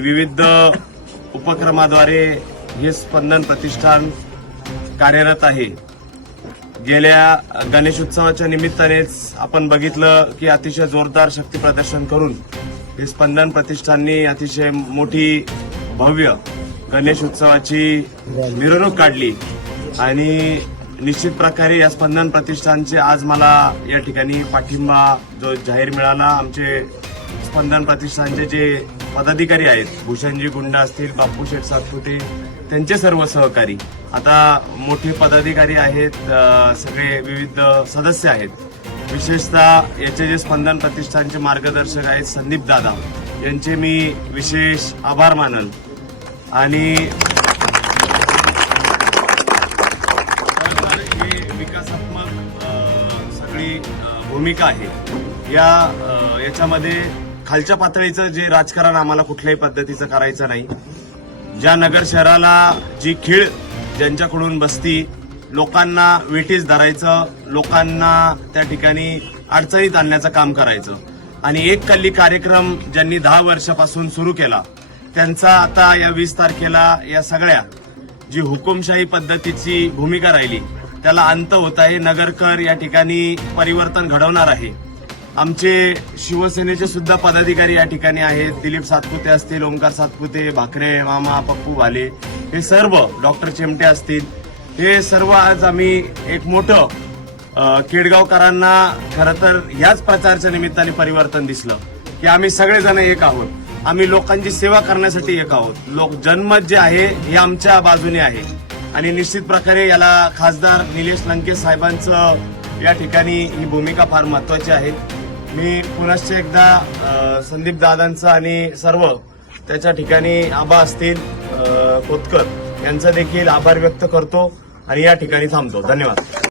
विविध उपक्रमाद्वारे हे स्पंदन प्रतिष्ठान कार्यरत आहे। गेल्या गणेशोत्सवाच्या निमित्तानेच आपण बघितलं की अतिशय जोरदार शक्ती प्रदर्शन करून हे स्पंदन प्रतिष्ठाननी अतिशय मोठी भव्य गणेश उत्सवाची मिरवणूक काढली आणि निश्चित प्रकारे या स्पंदन प्रतिष्ठानचे आज मला या ठिकाणी पाठिंबा जो जाहीर मिळाला। आमचे स्पंदन प्रतिष्ठानचे जे पदाधिकारी आहेत, भूषणजी गुंड असतील, बापू शेठ सातपुते, त्यांचे सर्व सहकारी, आता मोठे पदाधिकारी आहेत, सगळे विविध सदस्य आहेत। विशेषतः याचे जे स्पंदन प्रतिष्ठानचे मार्गदर्शक आहेत संदीप दादा, यांचे मी विशेष आभार मानल। आणि ही विकासात्मक सगळी भूमिका आहे। याच्यामध्ये खालच्या पातळीचं जे राजकारण आम्हाला कुठल्याही पद्धतीचं करायचं नाही। ज्या नगर शहराला जी खीळ ज्यांच्याकडून बसती, लोकांना वेठीस धरायचं, लोकांना त्या ठिकाणी अडचणीत आणण्याचं काम करायचं आणि एक कल्ली कार्यक्रम ज्यांनी 10 वर्षापासून सुरू केला, त्यांचा आता या 20 तारखेला या सगळ्या जी हुकुमशाही पद्धतीची भूमिका राहिली त्याला अंत होत आहे। नगरकर या ठिकाणी परिवर्तन घडवणार आहे। आमचे शिवसेनेचे सुद्धा पदाधिकारी या ठिकाणी आहेत, दिलीप सातपुते असतील, ओमकार सातपुते, भाकरे मामा, पप्पू भाले, हे सर्व, डॉक्टर चिमटे असतील, हे सर्व आज आम्ही एक मोठं केडगावकरांना खरं तर याच प्रचाराच्या निमित्ताने परिवर्तन दिसलं की आम्ही सगळेजण एक आहोत। आम्ही लोकांची सेवा करण्यासाठी एक आहोत। लोक जनमत जे आहे हे आमच्या बाजूने आहे आणि निश्चित प्रकारे याला खासदार निलेश लंके साहेबांचं या ठिकाणी ही भूमिका फार महत्वाची आहे। मी पुनश्च एकदा संदीप दादांचं आणि सर्व त्याच्या ठिकाणी आबा असतील, कोतकर यांचा देखील आभार व्यक्त करतो आणि या ठिकाणी थांबतो। धन्यवाद।